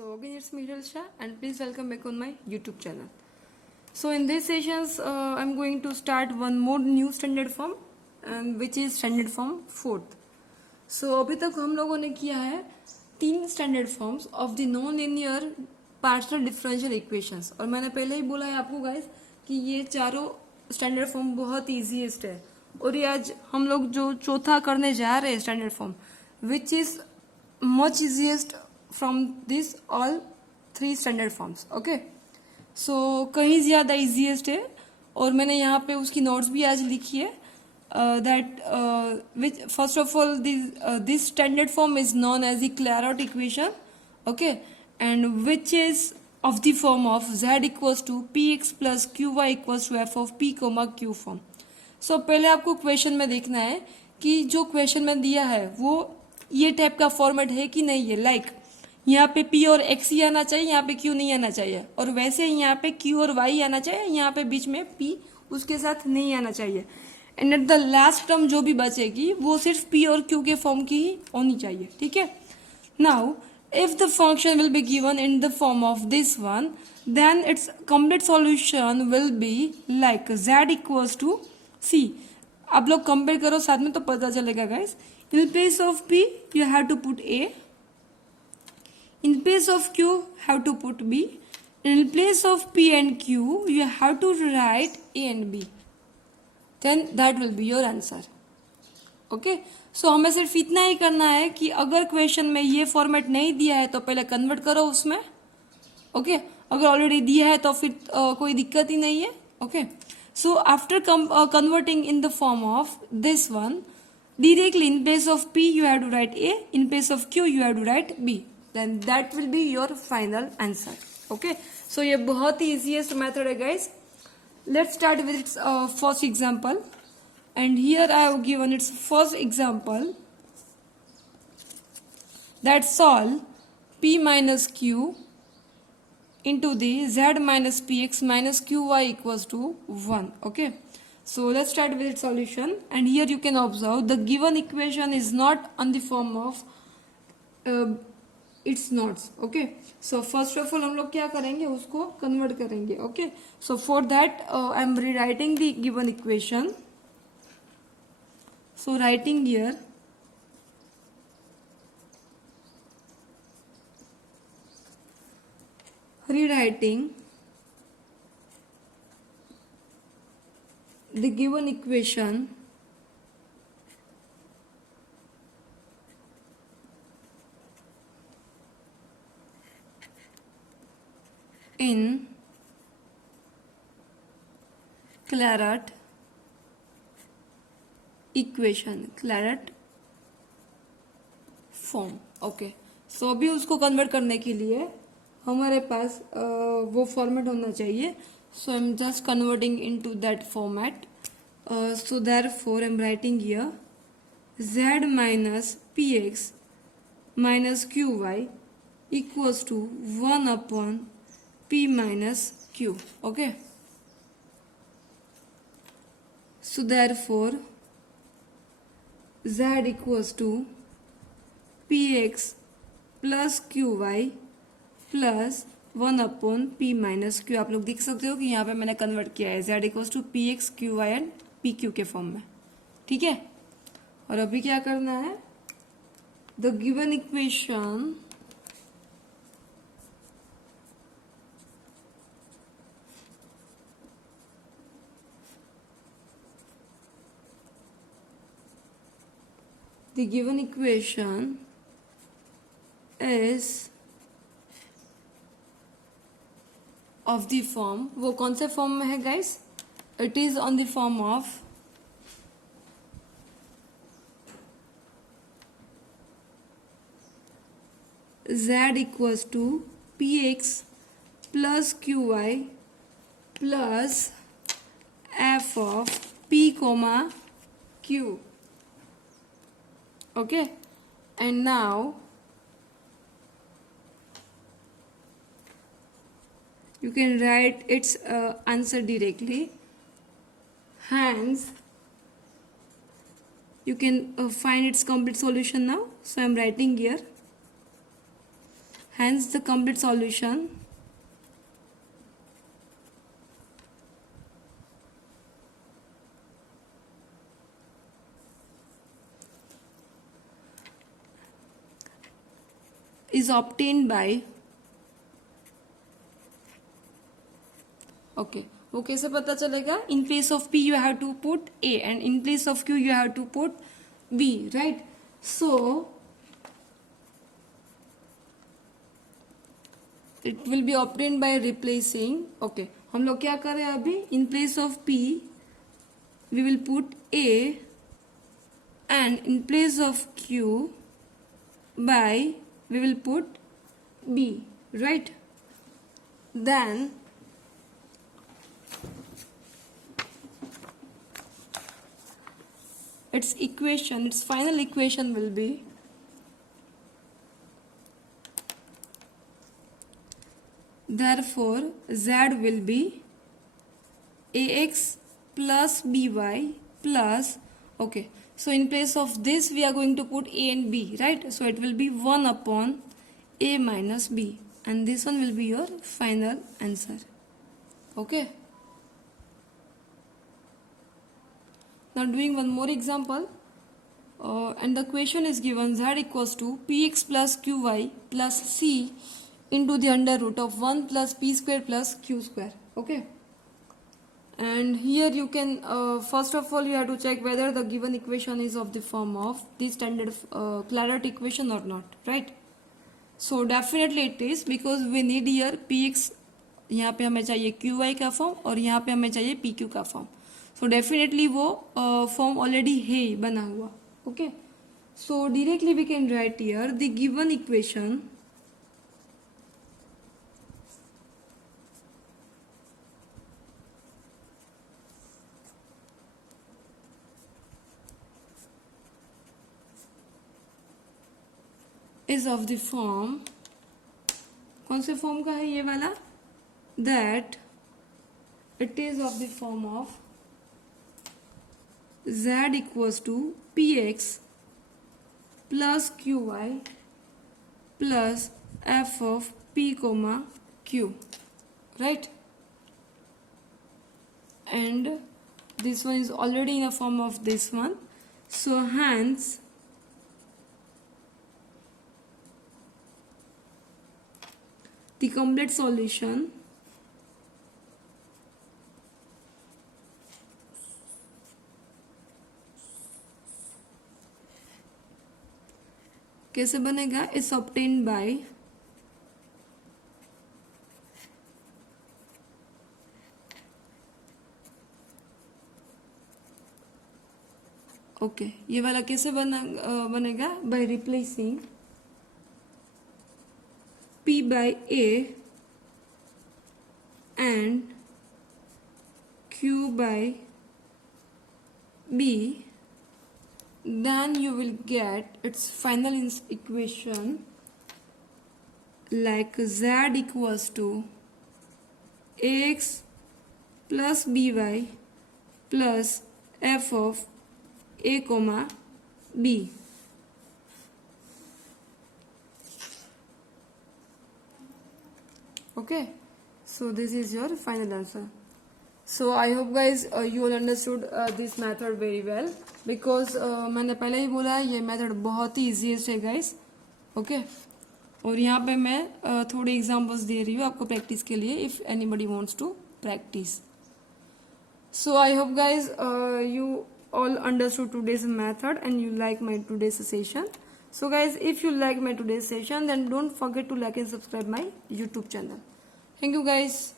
So again it's me Shah and please welcome back on my YouTube channel. So in these sessions I'm going to start one more new standard form and which is standard form fourth. So अभी तक हम लोगों ने किया है तीन standard forms of the non linear partial differential equations और मैंने पहले ही बोला है आपको गाइस कि ये चारों स्टैंडर्ड फॉर्म बहुत ईजीएस्ट है और ये आज हम लोग जो चौथा करने जा रहे हैं standard form which is much easiest from this all three standard forms. Okay, so कहीं ज़्यादा इजीएस्ट है और मैंने यहाँ पे उसकी नोट्स भी आज लिखी है. That which first of all this standard form is known as the Clairaut equation, okay, and which is of the form of z equals to px plus qy equals to f of p comma q form. So पहले आपको question में देखना है कि जो question में दिया है वो ये टाइप का फॉर्मेट है कि नहीं है. लाइक यहाँ पे p और x ही आना चाहिए, यहाँ पे q नहीं आना चाहिए, और वैसे यहाँ पे q और y आना चाहिए, यहाँ पे बीच में p उसके साथ नहीं आना चाहिए. And at the last term जो भी बचेगी वो सिर्फ p और q के फॉर्म की ही होनी चाहिए. ठीक है. Now if the function will be given in the form of this one then its complete solution will be like z equals to c. आप लोग कंपेयर करो साथ में तो पता चलेगा guys. In place of p you have to put a, in place of q have to put b, in place of p and q you have to write a and b. then that will be your answer. Okay, so हमें सिर्फ इतना ही करना है कि अगर question में ये format नहीं दिया है तो पहले कन्वर्ट करो उसमें. ओके, अगर ऑलरेडी दिया है तो फिर कोई दिक्कत ही नहीं है. Okay, so after converting in the form of this one directly in place of p you have to write a, in place of q you have to write b, then that will be your final answer. Okay, so ये बहुत ही easiest method है guys. Let's start with its first example, and here I have given its first example that solve p minus q into the z minus px minus qy equals to 1. Okay, so let's start with its solution, and here you can observe the given equation is not on the form of its knots. Okay, so first of all हम लोग क्या करेंगे, उसको convert करेंगे. Okay, so for that I am rewriting the given equation. So writing here rewriting the given equation in Clairaut equation, Clairaut form. Okay, so अभी उसको convert करने के लिए हमारे पास वो फॉर्मेट होना चाहिए. So I am just converting into that format. So therefore I am writing here z minus px minus qy equals to 1 upon p minus q. Okay, so therefore z equals to px plus qy plus 1 upon p minus q. आप लोग देख सकते हो कि यहाँ पे मैंने convert किया है z equals to px qy and pq के फॉर्म में. ठीक है, और अभी क्या करना है, the given equation the given equation is of the form, वो कौन से फॉर्म में है guys, it is on the form of z equals to px plus qy plus f of p comma q. Okay, and now you can write its answer directly. Hence you can find its complete solution now. So I am writing here, hence the complete solution is obtained by, okay, वो कैसे पता चलेगा? In place of P you have to put A and in place of Q you have to put B, right? So it will be obtained by replacing, okay, हम लोग क्या कर रहे हैं अभी? In place of P we will put A and in place of Q by we will put B, right? Then its equation, its final equation will be therefore Z will be AX plus BY plus, okay, so in place of this we are going to put A and B, right? So it will be 1 upon A minus B and this one will be your final answer. Okay. Now doing one more example, and the question is given Z equals to Px plus Qy plus C into the under root of 1 plus P square plus Q square. Okay. And here you can, first of all you have to check whether the given equation is of the form of the standard Clairaut equation or not, right? So definitely it is, because we need here Px, यहाँ पे हमें चाहिए Qy का form और यहाँ पे हमें चाहिए PQ का फॉर्म. So definitely वो फॉर्म already है बना हुआ. Okay. So directly we can write here the given equation is of the form, कौन से फॉर्म का है ये वाला? That it is of the form of Z equals to Px plus Qy plus f of P comma Q, right? And this one is already in the form of this one, so hence the complete solution कैसे बनेगा? Is obtained by okay, ये वाला कैसे बनेगा? By replacing P by A and Q by B, then you will get its final equation like Z equals to AX plus BY plus F of A comma B. Okay, so this is your final answer. So I hope guys you all understood this method very well, because मैंने पहले ही बोला है ये method बहुत ही easiest है guys. Okay, और यहाँ पे मैं थोड़ी एग्जांपल्स दे रही हूँ आपको प्रैक्टिस के लिए, if anybody wants to practise. So I hope guys you all understood today's method and you like my today's session. So guys, if you like my today's session, then don't forget to like and subscribe my YouTube channel. Thank you guys.